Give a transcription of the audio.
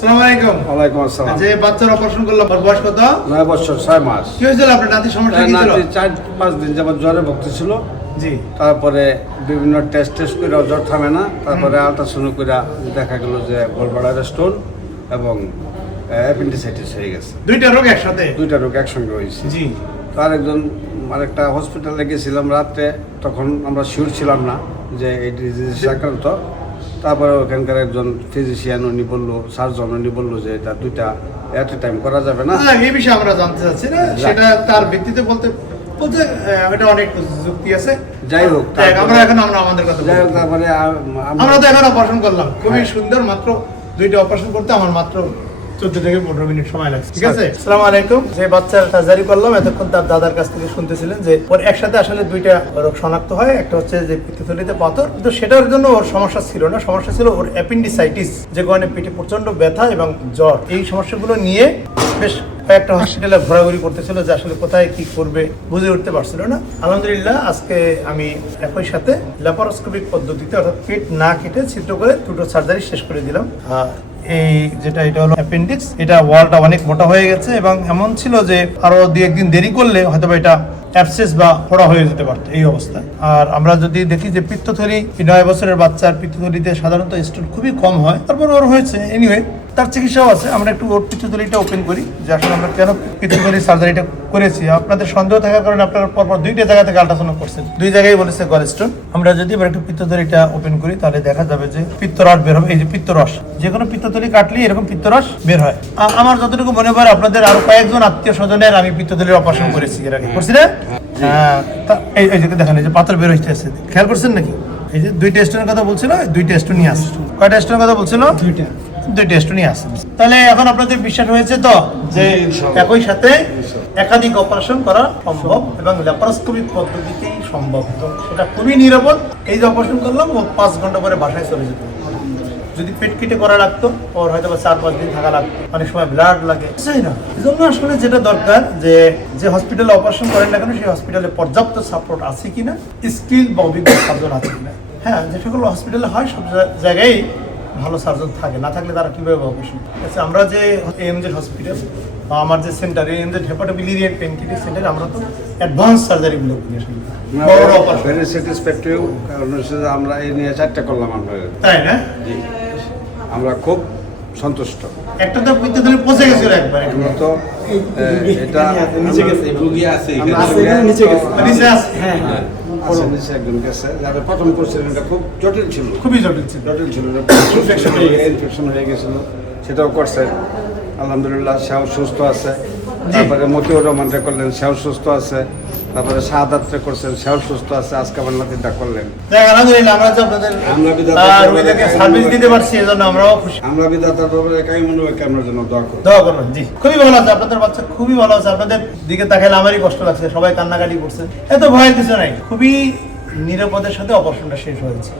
আসসালামু আলাইকুম। ওয়ালাইকুম আসসালাম। যে বাচ্চার অপারেশন করলাম, ওর বয়স কত? 9 বছর 6 মাস। কি হয়েছিল আপনার নাতির সমস্যা কি ছিল? নাতি 4-5 দিন যাবত জ্বরে ভুগতেছিল। জি। তারপরে বিভিন্ন টেস্ট করে জ্বর থামে না, তারপরে আল্ট্রাসাউন্ড করে দেখা গেল যে গলব্লাডারে স্টোন এবং অ্যাপেন্ডিসাইটিস হয়ে গেছে। দুইটা রোগ একসাথে? দুইটা রোগ একসঙ্গে হয়েছে। জি। তার আরেকটা হসপিটালে গেছিলাম রাতে, তখন আমরা শিওর ছিলাম না যে এই ডিজিজ আক্রান্ত। তারপরে ওখানকার একজন ফিজিশিয়ান উনি বললো, সার্জন উনি বললো যে এটা দুইটা এট এ টাইম করা যাবে না। এই বিষয়ে আমরা জানতে চাচ্ছি না, সেটা তার ভিত্তিতে বলতে এটা অনেক যুক্তি আছে। যাই হোক, আমরা আমাদের কথা যাই হোক, তারপরে আমরা তো এখন অপারেশন করলাম, খুবই সুন্দর। মাত্র দুইটা অপারেশন করতে আমার মাত্র 14 থেকে 15 মিনিট সময় লাগছে। ঠিক আছে। আসসালামু আলাইকুম। যে বাচ্চার সার্জারি করলাম, এতক্ষণ তার দাদার কাছ থেকে শুনতেছিলেন যে ওর একসাথে আসলে দুইটা রোগ শনাক্ত হয়। একটা হচ্ছে যে পিত্তথলিতে পাথর, কিন্তু সেটার জন্য ওর সমস্যা ছিল না। সমস্যা ছিল ওর অ্যাপেন্ডিসাইটিস, যে কারণে পেটে প্রচন্ড ব্যথা এবং জ্বর। এই সমস্যাগুলো নিয়ে বেশ কয়েকটা হসপিটালে ঘোরাঘুরি করতেছিল, যে আসলে কোথায় কি করবে বুঝে উঠতে পারছিল না। আলহামদুলিল্লাহ আজকে আমি একই সাথে ল্যাপারোস্কোপিক পদ্ধতিতে, অর্থাৎ পেট না কেটে ছিদ্র করে দুটো সার্জারি শেষ করে দিলাম। এই যেটা এটা হলো অ্যাপেন্ডিক্স, এটা ওয়ালটা অনেক মোটা হয়ে গেছে এবং এমন ছিল যে আরো 2-1 দিন দেরি করলে হয়তো এটা অ্যাবসেস বা ফোড়া হয়ে যেতে পারত এই অবস্থায়। আর আমরা যদি দেখি যে পিত্তথলি, 9 বছরের বাচ্চার পিত্তথলিতে সাধারণত স্টোন খুবই কম হয়, তারপর ওর হয়েছে। এনিওয়ে, তার চিকিৎসাও আছে। আমরা একটু ওর পিত্তথলিটা ওপেন করি, যে আসলে আমরা কেন পিত্তথলি সার্জারিটা করেছি। আপনাদের সন্দেহ থাকার কারণে আপনারা পরপর 2টা জায়গা থেকে আল্ট্রাসাউন্ড করছেন, 2 জায়গায় বলেছে গল স্টোন। আমরা যদি এবার একটু পিত্তথলিটা ওপেন করি, তাহলে দেখা যাবে যে পিত্তরস বের হবে। এই যে পিত্তরস, যে কোনো পিত্তথলি কাটলে এরকম পিত্তরস বের হয়। আমার যতটুকু মনে পড়ে, আপনাদের আরো কয়েকজন আত্মীয় স্বজনের আমি পিত্তথলির অপারেশন করেছি এর আগে, করছি না? এই যে দেখেন, এই যে পাথর বের হইতে আছে, খেয়াল করছেন নাকি? এই যে 2 টেস্টের কথা বলছিল, 2 টেস্ট নিয়ে আসছে। কয়টা টেস্টের কথা বলছিল? 2 টেস্ট নিয়ে আসছে। তাহলে এখন আপনাদের বিশ্বাস হয়েছে তো যে একই সাথে একাধিক অপারেশন করা সম্ভব এবং ল্যাপারোস্কোপিক পদ্ধতিতেই সম্ভব, সেটা খুবই নিরাপদ। এই যে অপারেশন করলাম, ও 5 ঘন্টা পরে বাসায় চলে যেত। যদি পেট কেটে করা লাগতো, ওর হয়তো 4-5 দিন থাকা লাগতো, অনেক সময় ব্লাড লাগে, বুঝছেই না? এই জন্য আসলে যেটা দরকার, যে হসপিটালে অপারেশন করেন না কেন, সেই হসপিটালে পর্যাপ্ত সাপোর্ট আছে কিনা, স্কিল বা অভিজ্ঞ সার্জন আছে কিনা। হ্যাঁ, যে সকল হসপিটালে হয় সব জায়গায় ভালো সার্জন থাকে, না থাকলে তারা কিভাবে অপারেশন। আচ্ছা, আমরা যে এএমজে হসপিটাল বা আমার যে সেন্টার এএমজে হেপাটোবিলিয়ারি এন্ড পেনকিটিস সেন্টার, আমরা তো অ্যাডভান্স সার্জারিগুলো করি আসলে। বড় অপারেশন ভেরি স্যাটিসফ্যাক্টরি, কারণ হচ্ছে যে আমরা এই নিয়ে 4টা করলাম আমরা। তাই না? জি, আমরা খুব সন্তুষ্ট। একটা তো পিত্তথলি পচে গেছিল একবার। আমরা তো এটা নিচে গেছে, রোগী আছে নিচে গেছে, নিচে আছে। হ্যাঁ, নিচে একজন গেছে, যাদের প্রথম করছিলেন এটা খুব জটিল ছিল, খুবই জটিল ছিল। ইনফেকশন হয়ে গেছিল, সেটাও করছে। আলহামদুলিল্লাহ, সেও সুস্থ আছে। তারপরে মতিউর রহমানটা করলেন, সেও সুস্থ আছে। তারপরে শাহাদাতটা করছেন, সেও সুস্থ আছে। আজকে আমার নাতিটা করলেন। আলহামদুলিল্লাহ, আমরা যে আপনাদের রোগীদেরকে সার্ভিস দিতে পারছি, এজন্য আমরাও খুশি। আমরা বিধাতার ব্যাপারে একাই মনে হয় আপনার জন্য দোয়া করবেন। জি, খুবই ভালো আছে, আপনাদের বাচ্চা খুবই ভালো আছে। আপনাদের দিকে তাকাইলে আমারই কষ্ট লাগছে, সবাই কান্নাকাটি করছে। এত ভয়ের কিছু নাই, খুবই নিরাপদের সাথে অপারেশনটা শেষ হয়েছে।